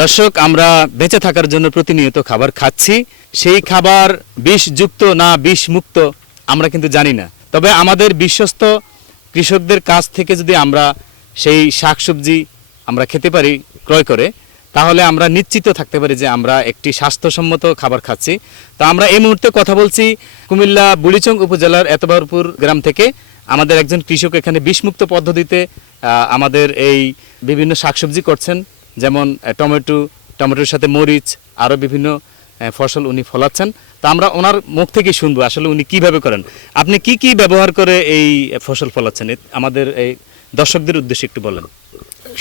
দর্শক, আমরা বেঁচে থাকার জন্য প্রতিনিয়ত খাবার খাচ্ছি। সেই খাবার বিষযুক্ত না বিষ মুক্ত আমরা কিন্তু জানি না। তবে আমাদের বিশ্বস্ত কৃষকদের কাছ থেকে যদি আমরা সেই শাকসবজি আমরা খেতে পারি ক্রয় করে, তাহলে আমরা নিশ্চিত থাকতে পারি যে আমরা একটি স্বাস্থ্যসম্মত খাবার খাচ্ছি। তো আমরা এই মুহূর্তে কথা বলছি কুমিল্লা বুড়িচং উপজেলার এতবারপুর গ্রাম থেকে। আমাদের একজন কৃষক এখানে বিষমুক্ত পদ্ধতিতে আমাদের এই বিভিন্ন শাকসবজি করছেন, যেমন টমেটোর সাথে মরিচ, আরও বিভিন্ন ফসল উনি ফলাচ্ছেন। তো আমরা ওনার মুখ থেকেই শুনবো আসলে উনি কিভাবে করেন। আপনি কি কি ব্যবহার করে এই ফসল ফলাচ্ছেন, আমাদের এই দর্শকদের উদ্দেশ্যে একটু বলেন।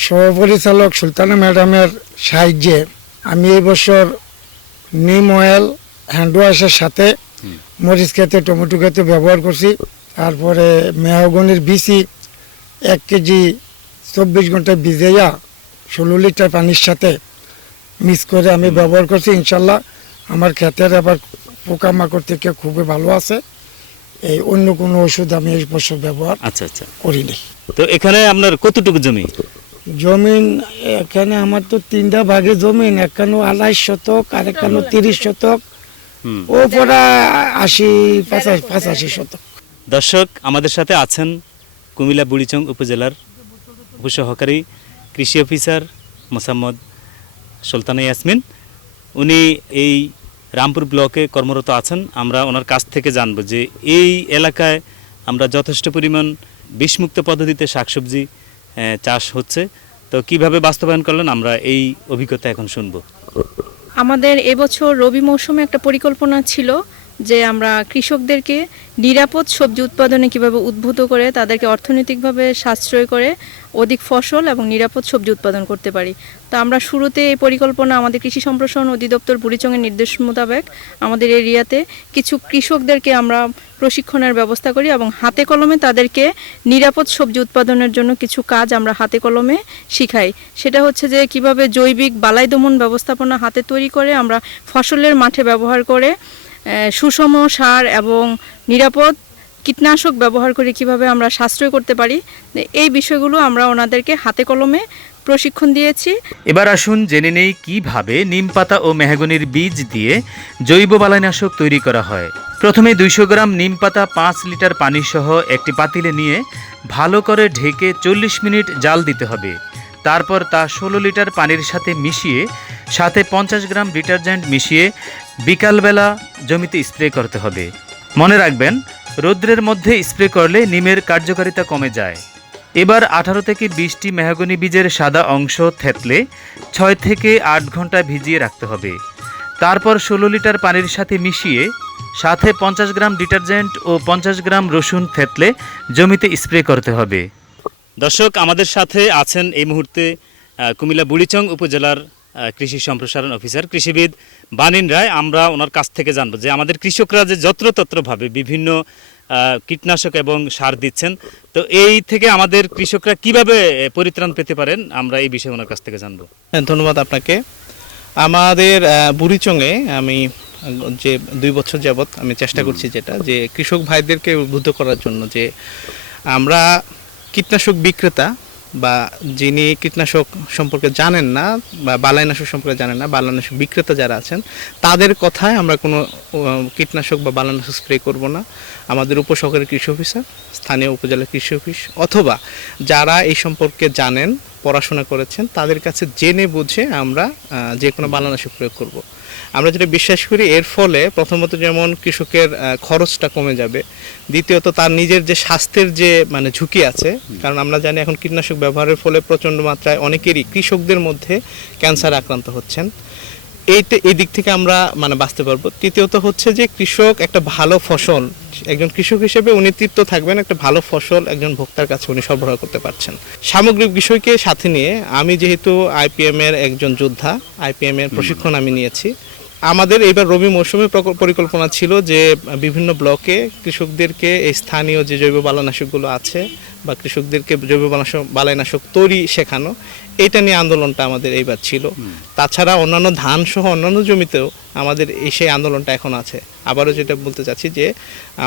সহপরিচালক সুলতানা ম্যাডামের সাহায্যে আমি এই বছর নিম অয়েল হ্যান্ড ওয়াশের সাথে মরিচ খেতে, টমেটো খেতে ব্যবহার করছি। তারপরে মেহগনির বিচি 1 কেজি 24 ঘন্টায় ভিজাইয়া 16 লিটার পানির সাথে মিক্স করে আমি ব্যবহার করছি। ইনশাল্লাহ আমার ক্ষেতের আবার পোকামাকড় থেকে খুবই ভালো আছে। এই অন্য কোনো ওষুধ আমি এই বছর ব্যবহার করিনি। তো এখানে আপনার কতটুকু জমি? জমিন এখানে আমার তো 3টা ভাগে জমিন, এখানে 28 শতক আর এখানে 30 শতক, ও পড়া 85 শতক। দর্শক, আমাদের সাথে আছেন কুমিল্লা বুড়িচং উপজেলার উপসহকারী কৃষি অফিসার মোসাম্মদ সুলতানা ইয়াসমিন। উনি এই রামপুর ব্লকে কর্মরত আছেন। আমরা ওনার কাছ থেকে জানব যে এই এলাকায় আমরা যথেষ্ট পরিমাণ বিষমুক্ত পদ্ধতিতে শাকসবজি চাষ হচ্ছে। তো কিভাবে বাস্তবায়ন করলেন আমরা এই অভিজ্ঞতা এখন শুনব। আমাদের এবছর রবি মৌসুমে একটা পরিকল্পনা ছিল যে আমরা কৃষকদেরকে নিরাপদ সবজি উৎপাদনে কিভাবে উদ্বুদ্ধ করে তাদেরকে অর্থনৈতিকভাবে সাশ্রয় করে অধিক ফসল এবং নিরাপদ সবজি উৎপাদন করতে পারি। তো আমরা শুরুতে এই পরিকল্পনা আমাদের কৃষি সম্প্রসারণ অধিদপ্তর বুড়িচংয়ের নির্দেশ মোতাবেক আমাদের এরিয়াতে কিছু কৃষকদেরকে আমরা প্রশিক্ষণের ব্যবস্থা করি এবং হাতে কলমে তাদেরকে নিরাপদ সবজি উৎপাদনের জন্য কিছু কাজ আমরা হাতে কলমে শিখাই। সেটা হচ্ছে যে কিভাবে জৈবিক বালাই দমন ব্যবস্থাপনা হাতে তৈরি করে আমরা ফসলের মাঠে ব্যবহার করে সুষম সার এবং নিরাপদ কীটনাশক ব্যবহার করে কিভাবে আমরা সাশ্রয় করতে পারি, এই বিষয়গুলো আমরা ওনাদেরকে হাতে কলমে প্রশিক্ষণ দিয়েছি। এবার আসুন জেনে নেই কিভাবে নিমপাতা ও মেহগনির বীজ দিয়ে জৈব বালাইনাশক তৈরি করা হয়। প্রথমে 200 গ্রাম নিমপাতা 5 লিটার পানি সহ একটি পাতিলে নিয়ে ভালো করে ঢেকে 40 মিনিট জাল দিতে হবে। তারপর তা 16 লিটার পানির সাথে মিশিয়ে সাথে 50 গ্রাম ডিটারজেন্ট মিশিয়ে বিকালবেলা জমিতে স্প্রে করতে হবে। মনে রাখবেন, রৌদ্রের মধ্যে স্প্রে করলে নিমের কার্যকারিতা কমে যায়। এবার 18 থেকে 20টি মেহগনি বীজের সাদা অংশ থেতলে 6 থেকে 8 ঘন্টা ভিজিয়ে রাখতে হবে। তারপর 16 লিটার পানির সাথে মিশিয়ে সাথে 50 গ্রাম ডিটারজেন্ট ও 50 গ্রাম রসুন থেতলে জমিতে স্প্রে করতে হবে। দর্শক, আমাদের সাথে আছেন এই মুহূর্তে কুমিল্লা বুড়িচং উপজেলার কৃষি সম্প্রসারণ অফিসার কৃষিবিদ বানিন রায়। আমরা ওনার কাছ থেকে জানবো যে আমাদের কৃষকরা যে যত্রতত্রভাবে বিভিন্ন কীটনাশক এবং সার দিচ্ছেন, তো এই থেকে আমাদের কৃষকরা কিভাবে পরিত্রাণ পেতে পারেন আমরা এই বিষয়ে ওনার কাছ থেকে জানবো। ধন্যবাদ আপনাকে। আমাদের বুড়িচংয়ে আমি যে 2 বছর যাবৎ আমি চেষ্টা করছি যেটা যে কৃষক ভাইদেরকে উদ্বুদ্ধ করার জন্য যে আমরা কীটনাশক বিক্রেতা বা যিনি কীটনাশক সম্পর্কে জানেন না বা বালাইনাশক সম্পর্কে জানেন না, বালাইনাশক বিক্রেতা যারা আছেন তাদের কথায় আমরা কোনো কীটনাশক বা বালাইনাশক স্প্রে করব না। আমাদের উপসহকারী কৃষি অফিসার, স্থানীয় উপজেলা কৃষি অফিস অথবা যারা এই সম্পর্কে জানেন, পড়াশোনা করেছেন, তাদের কাছে জেনে বুঝে আমরা যে কোনো বালাইনাশক প্রয়োগ করব। আমরা যেটা বিশ্বাস করি এর ফলে প্রথমত যেমন কৃষকের খরচটা কমে যাবে, দ্বিতীয়ত তার নিজের যে স্বাস্থ্যের যে ঝুঁকি আছে, কারণ আমরা জানি এখন কীটনাশক ব্যবহারের ফলে প্রচণ্ড মাত্রায় অনেকেরই কৃষকদের মধ্যে ক্যান্সার আক্রান্ত হচ্ছেন, এই দিক থেকে আমরা বাঁচতে পারবো। তৃতীয়ত হচ্ছে যে কৃষক একটা ভালো ফসল, একজন কৃষক হিসেবে উনি তৃপ্ত থাকবেন, একটা ভালো ফসল একজন ভোক্তার কাছে উনি সরবরাহ করতে পারছেন। সামগ্রিক বিষয়কে সাথে নিয়ে আমি যেহেতু IPM এর একজন যোদ্ধা, IPM এর প্রশিক্ষণ আমি নিয়েছি। আমাদের এবার রবি মৌসুমে পরিকল্পনা ছিল যে বিভিন্ন ব্লকে কৃষকদেরকে এই স্থানীয় যে জৈব বালাইনাশকগুলো আছে বা কৃষকদেরকে জৈব বালাইনাশক তৈরি শেখানো, এইটা নিয়ে আন্দোলনটা আমাদের এইবার ছিল। তাছাড়া অন্যান্য ধান সহ অন্যান্য জমিতেও আমাদের সেই আন্দোলনটা এখন আছে। আবারও যেটা বলতে চাচ্ছি যে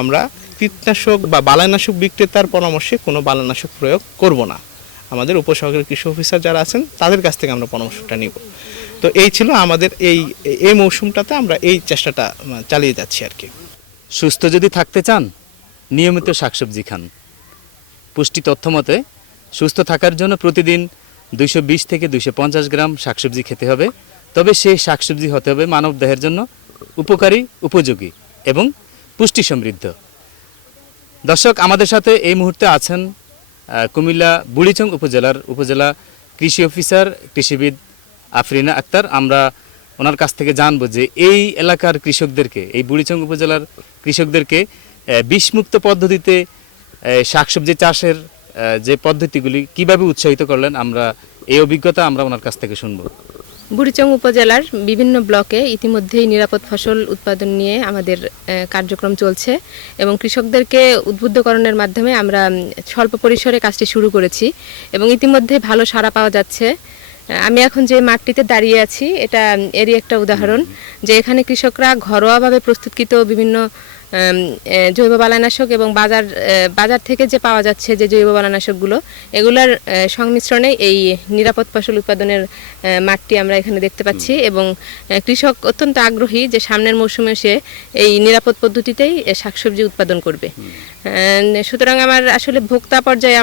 আমরা কীটনাশক বা বালাইনাশক বিক্রেতার পরামর্শে কোনো বালাইনাশক প্রয়োগ করব না। আমাদের উপসহকারী কৃষি অফিসার যারা আছেন তাদের কাছ থেকে আমরা পরামর্শটা নিব। তো এই ছিল আমাদের এই মৌসুমটাতে আমরা এই চেষ্টাটা চালিয়ে যাচ্ছি আর কি। সুস্থ যদি থাকতে চান নিয়মিত শাকসবজি খান। পুষ্টি তথ্য মতে সুস্থ থাকার জন্য প্রতিদিন 220 থেকে 250 গ্রাম শাকসবজি খেতে হবে। তবে সেই শাকসবজি হতে হবে মানব দেহের জন্য উপকারী, উপযোগী এবং পুষ্টি সমৃদ্ধ। দর্শক, আমাদের সাথে এই মুহূর্তে আছেন কুমিল্লা বুড়িচং উপজেলা কৃষি অফিসার কৃষিবিদ আফরিনা আক্তার। আমরা ওনার কাছ থেকে জানবো যে এই এলাকার কৃষকদেরকে, এই বুড়িচং উপজেলার কৃষকদেরকে বিষমুক্ত পদ্ধতিতে শাকসবজি চাষের যে পদ্ধতিগুলি কিভাবে উৎসাহিত করলেন, আমরা এই অভিজ্ঞতা আমরা ওনার কাছ থেকে শুনবো। বুড়িচং উপজেলার বিভিন্ন ব্লকে ইতিমধ্যেই নিরাপদ ফসল উৎপাদন নিয়ে আমাদের কার্যক্রম চলছে এবং কৃষকদেরকে উদ্বুদ্ধকরণের মাধ্যমে আমরা স্বল্প পরিসরে কাজটি শুরু করেছি এবং ইতিমধ্যে ভালো সাড়া পাওয়া যাচ্ছে। আমি এখন যে মাঠটিতে দাঁড়িয়ে আছি এরই একটা উদাহরণ, যে এখানে কৃষকরা ঘরোয়াভাবে প্রস্তুতকৃত বিভিন্ন জৈব বালাইনাশক এবং বাজার থেকে যে পাওয়া যাচ্ছে যে জৈব বালাইনাশকগুলো, এগুলোর সংমিশ্রণে এই নিরাপদ ফসল উৎপাদনের মাঠটি আমরা এখানে দেখতে পাচ্ছি এবং কৃষক অত্যন্ত আগ্রহী যে সামনের মৌসুমে সে এই নিরাপদ পদ্ধতিতেই শাকসবজি উৎপাদন করবে। সুতরাং আমার আসলে ভোক্তা পর্যায়ে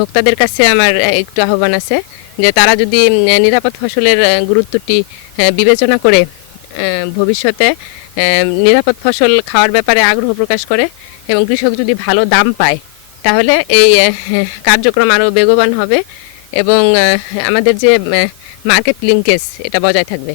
ভোক্তাদের কাছে আমার একটু আহ্বান আছে যে তারা যদি নিরাপদ ফসলের গুরুত্বটি বিবেচনা করে ভবিষ্যতে নিরাপদ ফসল খাওয়ার ব্যাপারে আগ্রহ প্রকাশ করে এবং কৃষক যদি ভালো দাম পায়, তাহলে এই কার্যক্রম আরও বেগবান হবে এবং আমাদের যে মার্কেট লিঙ্কেজ এটা বজায় থাকবে।